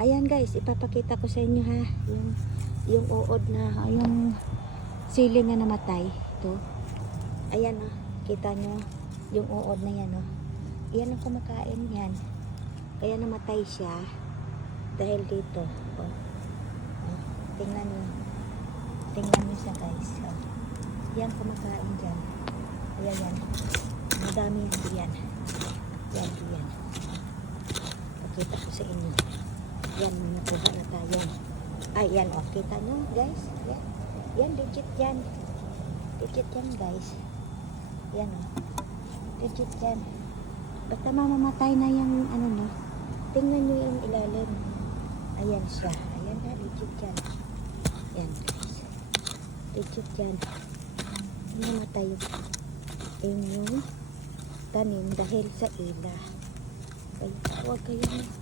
Ayan guys, ipapakita ko sa inyo ha. Yung uod na, yung siling na namatay. Ito. Ayan o. Kita nyo yung uod na yan o. Yan ang kumakain yan. Kaya namatay siya. Dahil dito. O. Tingnan nyo. Tingnan nyo siya guys. O. Yan kumakain dyan. Ayan yan. Madami yan. Yan. Pakita ko sa inyo. Yan, nakuha na tayo. Ay, yan o. Kita nyo guys. Yan, legit yan. Legit yan guys. Yan o. Legit yan. Basta mamamatay na yung ano no. Tingnan nyo yung ilalim. Ayan siya. Ayan na, legit yan. Yan guys. Legit yan. Namatay yung tanim dahil sa ila. Kaya huwag kayo